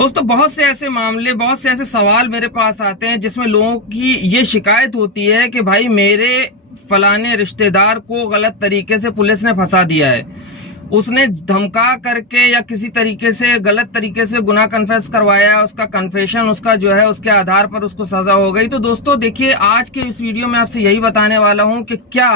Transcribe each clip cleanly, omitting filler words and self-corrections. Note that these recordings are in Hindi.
दोस्तों बहुत से ऐसे मामले, बहुत से ऐसे सवाल मेरे पास आते हैं जिसमें लोगों की ये शिकायत होती है कि भाई मेरे फलाने रिश्तेदार को गलत तरीके से पुलिस ने फंसा दिया है, उसने धमका करके या किसी तरीके से गलत तरीके से गुनाह कन्फेस करवाया, उसका कन्फेशन उसका जो है उसके आधार पर उसको सजा हो गई। तो दोस्तों देखिए, आज के इस वीडियो में आपसे यही बताने वाला हूं कि क्या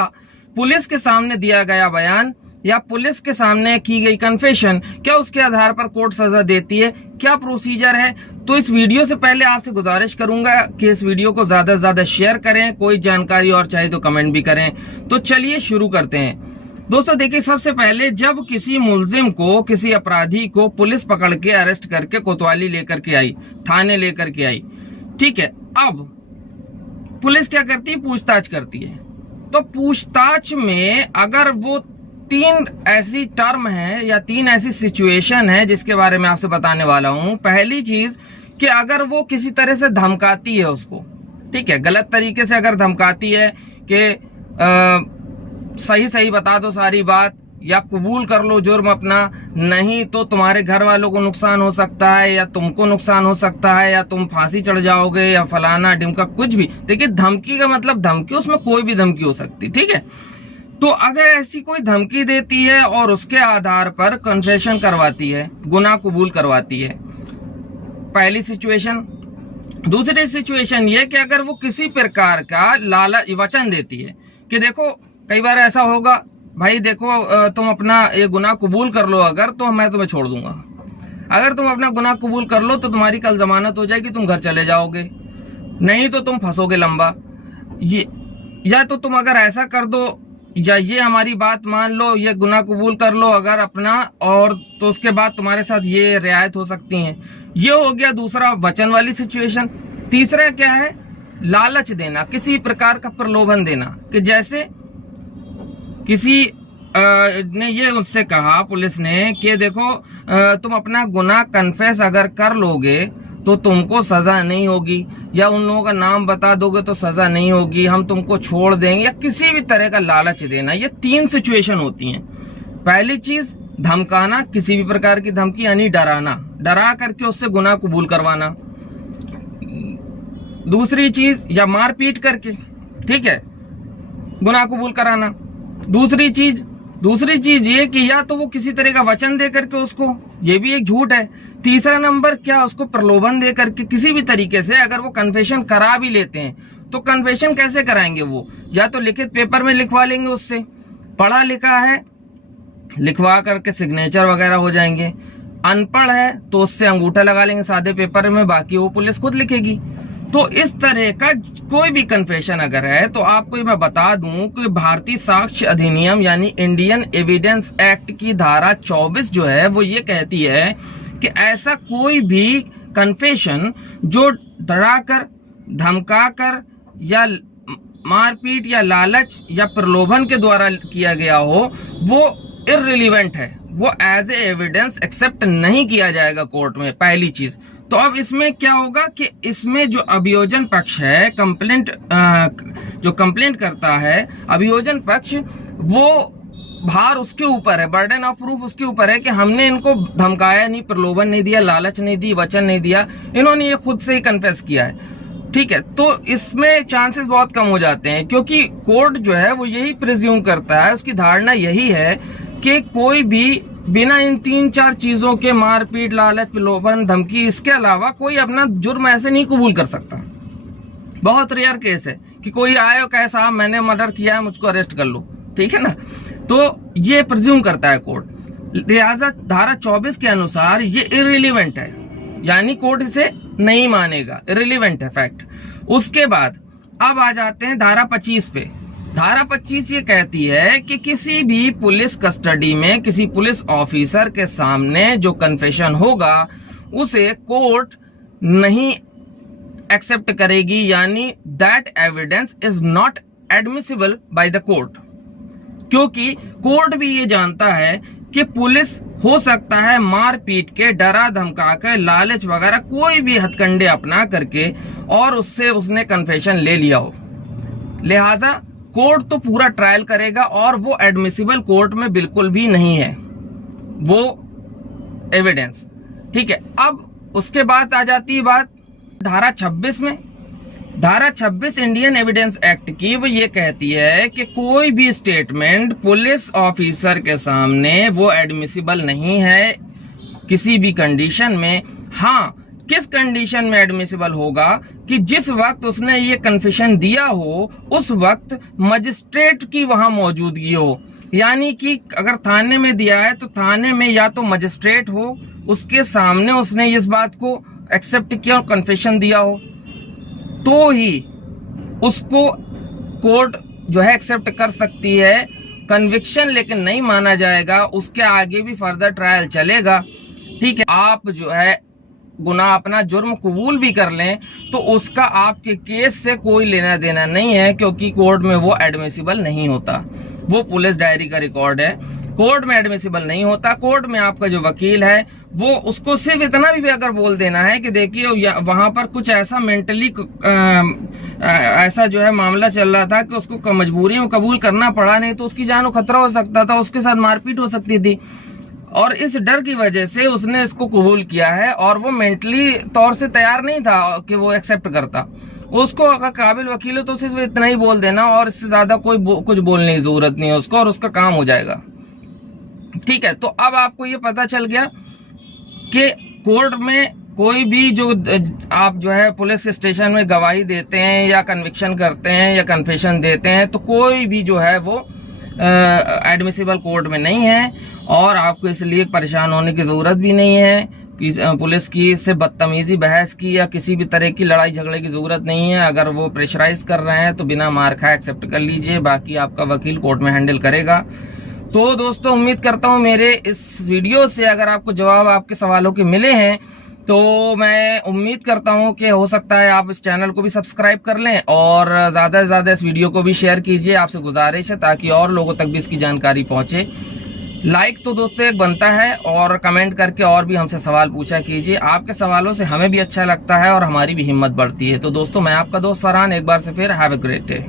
पुलिस के सामने दिया गया बयान या पुलिस के सामने की गई कन्फेशन, क्या उसके आधार पर कोर्ट सजा देती है, क्या प्रोसीजर है। तो इस वीडियो से पहले आपसे गुजारिश करूंगा कि इस वीडियो को ज्यादा से ज्यादा शेयर करें, कोई जानकारी और चाहे तो कमेंट भी करें। तो चलिए शुरू करते हैं। दोस्तों देखिए, सबसे पहले जब किसी मुलजिम को, किसी अपराधी को पुलिस पकड़ के अरेस्ट करके कोतवाली लेकर के आई, थाने लेकर के आई, ठीक है, अब पुलिस क्या करती है, पूछताछ करती है। तो पूछताछ में अगर वो 3 ऐसी टर्म है या 3 ऐसी सिचुएशन है जिसके बारे में आपसे बताने वाला हूं। पहली चीज कि अगर वो किसी तरह से धमकाती है उसको, ठीक है, गलत तरीके से अगर धमकाती है कि सही सही बता दो सारी बात या कबूल कर लो जुर्म अपना, नहीं तो तुम्हारे घर वालों को नुकसान हो सकता है या तुमको नुकसान हो सकता है या तुम फांसी चढ़ जाओगे या फलाना ढिमका, कुछ भी। देखिए, धमकी का मतलब धमकी, उसमें कोई भी धमकी हो सकती, ठीक है। तो अगर ऐसी कोई धमकी देती है और उसके आधार पर कन्फेशन करवाती है, गुनाह कबूल करवाती है, पहली सिचुएशन। दूसरी सिचुएशन ये कि अगर वो किसी प्रकार का लालच वचन देती है कि देखो, कई बार ऐसा होगा, भाई देखो तुम अपना ये गुनाह कबूल कर लो अगर, तो मैं तुम्हें छोड़ दूंगा। अगर तुम अपना गुनाह कबूल कर लो तो तुम्हारी कल जमानत हो जाएगी, तुम घर चले जाओगे, नहीं तो तुम फंसोगे लंबा। ये या तो तुम अगर ऐसा कर दो या ये हमारी बात मान लो, ये गुनाह कबूल कर लो अगर अपना, और तो उसके बाद तुम्हारे साथ ये रियायत हो सकती है। ये हो गया दूसरा वचन वाली सिचुएशन। तीसरा क्या है, लालच देना, किसी प्रकार का प्रलोभन देना, कि जैसे किसी ने ये उससे कहा, पुलिस ने, कि देखो तुम अपना गुनाह कन्फेस अगर कर लोगे तो तुमको सजा नहीं होगी, या उन लोगों का नाम बता दोगे तो सजा नहीं होगी, हम तुमको छोड़ देंगे, या किसी भी तरह का लालच देना। ये 3 सिचुएशन होती हैं। पहली चीज धमकाना, किसी भी प्रकार की धमकी यानी डराना, डरा करके उससे गुनाह कबूल करवाना। दूसरी चीज या मारपीट करके, ठीक है, गुनाह कबूल कराना। दूसरी चीज ये कि या तो वो किसी तरह का वचन दे करके उसको, ये भी एक झूठ है। तीसरा नंबर क्या, उसको प्रलोभन दे करके किसी भी तरीके से अगर वो कन्फेशन करा भी लेते हैं, तो कन्फेशन कैसे कराएंगे वो, या तो लिखित पेपर में लिखवा लेंगे उससे, पढ़ा लिखा है लिखवा करके सिग्नेचर वगैरह हो जाएंगे, अनपढ़ है तो उससे अंगूठा लगा लेंगे सादे पेपर में, बाकी वो पुलिस खुद लिखेगी। तो इस तरह का कोई भी कन्फेशन अगर है, तो आपको मैं बता दूं कि भारतीय साक्ष्य अधिनियम यानी इंडियन एविडेंस एक्ट की धारा 24 जो है वो ये कहती है कि ऐसा कोई भी कन्फेशन जो डराकर, धमकाकर या मारपीट या लालच या प्रलोभन के द्वारा किया गया हो, वो इररिलेवेंट है, वो एज ए एविडेंस एक्सेप्ट नहीं किया जाएगा कोर्ट में, पहली चीज। तो अब इसमें क्या होगा कि इसमें जो अभियोजन पक्ष है, जो कंप्लेंट करता है, अभियोजन पक्ष, वो भार उसके ऊपर है, बर्डन ऑफ प्रूफ उसके ऊपर है कि हमने इनको धमकाया नहीं, प्रलोभन नहीं दिया, लालच नहीं दी, वचन नहीं दिया, इन्होंने ये खुद से ही कन्फेस किया है, ठीक है। तो इसमें चांसेस बहुत कम हो जाते हैं, क्योंकि कोर्ट जो है वो यही प्रिज्यूम करता है, उसकी धारणा यही है कि कोई भी बिना इन 3-4 चीजों के, मारपीट, लालच, प्रलोभन, धमकी, इसके अलावा कोई अपना जुर्म ऐसे नहीं कबूल कर सकता। बहुत रेयर केस है कि कोई आए और कहे साहब मैंने मर्डर किया है, मुझको अरेस्ट कर लो, ठीक है ना। तो ये प्रिज्यूम करता है कोर्ट, लिहाजा धारा 24 के अनुसार ये इररिलेवेंट है, यानी कोर्ट इसे नहीं मानेगा, इररिलेवेंट है फैक्ट। उसके बाद अब आ जाते हैं धारा 25 पे। धारा 25 ये कहती है कि किसी भी पुलिस कस्टडी में किसी पुलिस ऑफिसर के सामने जो कन्फेशन होगा उसे कोर्ट नहीं एक्सेप्ट करेगी, यानी that evidence is not admissible by the court. क्योंकि कोर्ट भी ये जानता है कि पुलिस हो सकता है मार पीट के, डरा धमका कर, लालच वगैरह कोई भी हथकंडे अपना करके और उससे उसने कन्फेशन ले लिया हो, लिहाजा कोर्ट तो पूरा ट्रायल करेगा और वो एडमिसिबल कोर्ट में बिल्कुल भी नहीं है वो एविडेंस, ठीक है। अब उसके बाद आ जाती है बात धारा 26 में। धारा 26 इंडियन एविडेंस एक्ट की वो ये कहती है कि कोई भी स्टेटमेंट पुलिस ऑफिसर के सामने वो एडमिसिबल नहीं है किसी भी कंडीशन में। हाँ, किस कंडीशन में एडमिसिबल होगा कि जिस वक्त उसने ये कन्फेशन दिया हो उस वक्त मजिस्ट्रेट की वहां मौजूदगी हो। यानी कि अगर थाने में दिया है तो थाने में या तो मजिस्ट्रेट हो, उसके सामने उसने इस बात को एक्सेप्ट किया और कन्फेशन दिया हो, तो ही उसको कोर्ट जो है एक्सेप्ट कर सकती है कन्विक्शन, लेकिन नहीं माना जाएगा। उसके आगे भी फर्दर ट्रायल चलेगा। ठीक है, आप जो है गुनाह अपना जुर्म कबूल भी कर लें तो उसका आपके केस से कोई लेना देना नहीं है, क्योंकि कोर्ट में वो एडमिसिबल नहीं होता। वो पुलिस डायरी का रिकॉर्ड है, कोर्ट में एडमिसिबल नहीं होता। कोर्ट में आपका जो वकील है वो उसको सिर्फ इतना भी अगर बोल देना है कि देखिए वहां पर कुछ ऐसा मेंटली ऐसा जो है मामला चल रहा था कि उसको मजबूरी में कबूल करना पड़ा, नहीं तो उसकी जान को खतरा हो सकता था, उसके साथ मारपीट हो सकती थी, और इस डर की वजह से उसने इसको कबूल किया है। और वो मेंटली तौर से तैयार नहीं था कि वो एक्सेप्ट करता। उसको अगर काबिल वकील हो तो सिर्फ इतना ही बोल देना और इससे ज्यादा कोई कुछ बोलने की जरूरत नहीं है उसको, और उसका काम हो जाएगा। ठीक है, तो अब आपको ये पता चल गया कि कोर्ट में कोई भी जो आप जो है पुलिस स्टेशन में गवाही देते हैं या कन्विक्शन करते हैं या कन्फेशन देते हैं तो कोई भी जो है वो एडमिसिबल कोर्ट में नहीं है, और आपको इसलिए परेशान होने की ज़रूरत भी नहीं है कि पुलिस की से बदतमीजी बहस की या किसी भी तरह की लड़ाई झगड़े की ज़रूरत नहीं है। अगर वो प्रेशराइज कर रहे हैं तो बिना मार खाए एक्सेप्ट कर लीजिए, बाकी आपका वकील कोर्ट में हैंडल करेगा। तो दोस्तों, उम्मीद करता हूँ मेरे इस वीडियो से अगर आपको जवाब आपके सवालों के मिले हैं तो मैं उम्मीद करता हूं कि हो सकता है आप इस चैनल को भी सब्सक्राइब कर लें और ज़्यादा से ज़्यादा इस वीडियो को भी शेयर कीजिए। आपसे गुजारिश है ताकि और लोगों तक भी इसकी जानकारी पहुंचे। लाइक तो दोस्तों एक बनता है, और कमेंट करके और भी हमसे सवाल पूछा कीजिए। आपके सवालों से हमें भी अच्छा लगता है और हमारी भी हिम्मत बढ़ती है। तो दोस्तों, मैं आपका दोस्त फरहान एक बार से फिर हैव अ ग्रेट डे।